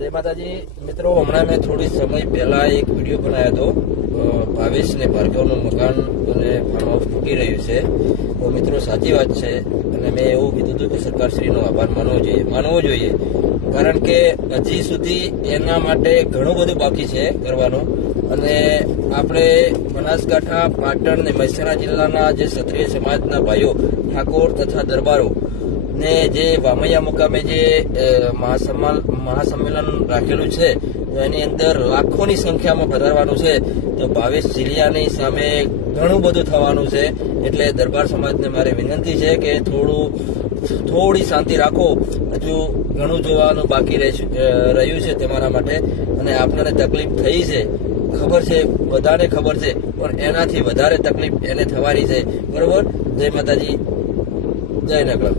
જય માતાજી મિત્રો, હમણાં મેં થોડી સમય પહેલા એક વિડીયો બનાવ્યો હતો ભાવેશ ને ભાર્ગવનું મકાન અને ફાર્મ હાઉસ તૂટી રહ્યું છે. તો મિત્રો સાચી વાત છે અને મેં એવું કીધું હતું કે સરકારશ્રીનો આભાર માનવો જોઈએ કારણ કે હજી સુધી એના માટે ઘણું બધું બાકી છે કરવાનું. અને આપણે બનાસકાંઠા, પાટણ અને મહેસાણા જિલ્લાના જે ક્ષત્રિય સમાજના ભાઈઓ, ઠાકોર તથા દરબારો ને જે વામૈયા મુકામે જે મહાસંમેલન રાખેલું છે તો એની અંદર લાખોની સંખ્યામાં પધારવાનું છે. તો ભાવેશ ઝીલિયાની સામે ઘણું બધું થવાનું છે. એટલે દરબાર સમાજને મારી વિનંતી છે કે થોડી શાંતિ રાખો. હજુ ઘણું જોવાનું બાકી રહ્યું છે તમારા માટે. અને આપણને તકલીફ થઈ છે, ખબર છે, બધાને ખબર છે, પણ એનાથી વધારે તકલીફ એને થવાની છે. બરોબર. જય માતાજી, જય નગર.